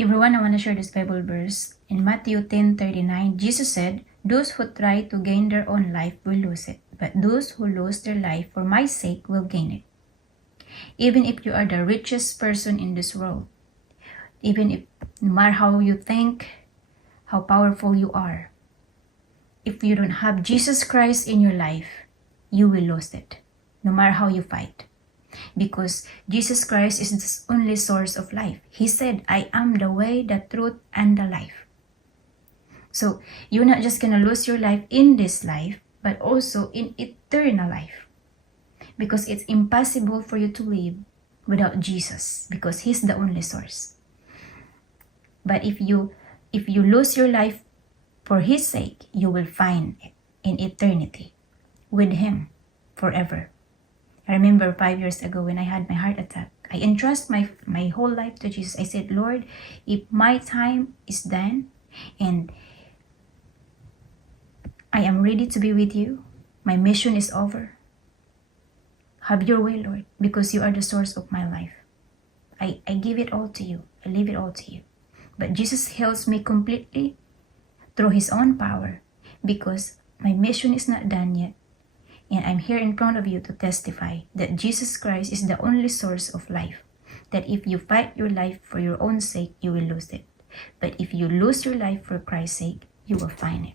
Everyone, I want to share this Bible verse. In Matthew 10:39, Jesus said, "Those who try to gain their own life will lose it, but those who lose their life for my sake will gain it." Even if you are the richest person in this world, even if, no matter how you think, how powerful you are, if you don't have Jesus Christ in your life, you will lose it, no matter how you fight. Because Jesus Christ is the only source of life. He said, "I am the way, the truth, and the life." So you're not just gonna lose your life in this life, but also in eternal life. Because it's impossible for you to live without Jesus, because He's the only source. But if you lose your life for His sake, you will find it in eternity with Him forever. I remember 5 years ago when I had my heart attack, I entrust my whole life to Jesus. I said, "Lord, if my time is done and I am ready to be with you, my mission is over, have your way, Lord, because you are the source of my life. I give it all to you. I leave it all to you." But Jesus heals me completely through His own power, because my mission is not done yet. And I'm here in front of you to testify that Jesus Christ is the only source of life. That if you fight your life for your own sake, you will lose it. But if you lose your life for Christ's sake, you will find it.